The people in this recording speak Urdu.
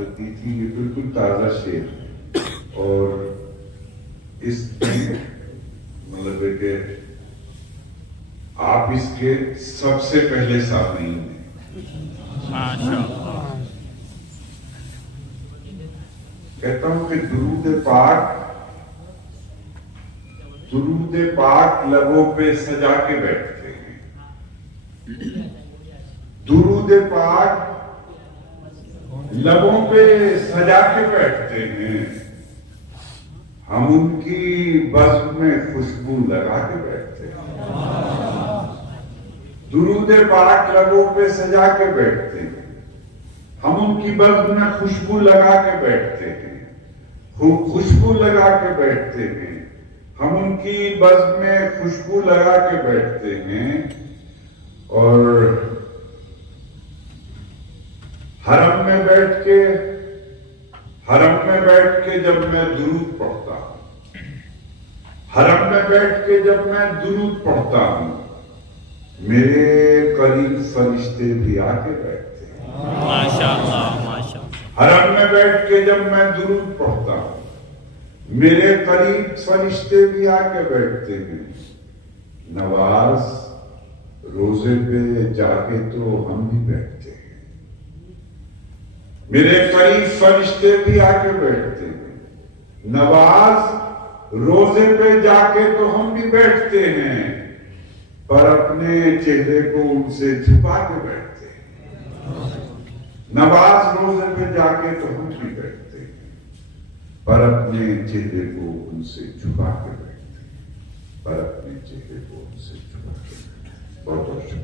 شہادتی تھی. یہ بالکل تازہ شعر ہے اور اس میں مطلب ہے کہ آپ اس کے سب سے پہلے سامعین ہیں. کہتا ہوں کہ درود پاک لبوں پہ سجا کے بیٹھتے ہیں. درود پاک لبوں پہ سجا کے بیٹھتے ہیں. ہم ان کی بزم میں خوشبو لگا کے بیٹھتے ہیں. درود پاک لبوں پہ سجا کے بیٹھتے ہیں. ہم ان کی بزم میں خوشبو لگا کے بیٹھتے ہیں. خوشبو لگا کے بیٹھتے ہیں. ہم ان کی بزم میں خوشبو لگا کے بیٹھتے ہیں. اور حرم میں بیٹھ کے جب میں درود پڑھتا ہوں، حرم میں بیٹھ کے جب میں درود پڑھتا ہوں، میرے قریب فرشتے بھی آ کے بیٹھتے ہیں. ماشاءاللہ ماشاءاللہ. حرم میں بیٹھ کے جب میں درود پڑھتا ہوں، میرے قریب فرشتے بھی آ کے بیٹھتے ہیں. نواز روزے پہ جا کے تو ہم بھی بیٹھتے ہیں. میرے قریب فرشتے بھی آ کے بیٹھتے ہیں. نواز روزے پہ جا کے تو ہم بھی بیٹھتے ہیں، پر اپنے چہرے کو ان سے چھپا کے بیٹھتے ہیں. نواز روزے پہ جا کے تو ہم بھی بیٹھتے ہیں، پر اپنے چہرے کو ان سے چھپا کے بیٹھتے ہیں. پر اپنے چہرے کو ان سے چھپا کے بیٹھتے ہیں. بہت بہت شکریہ.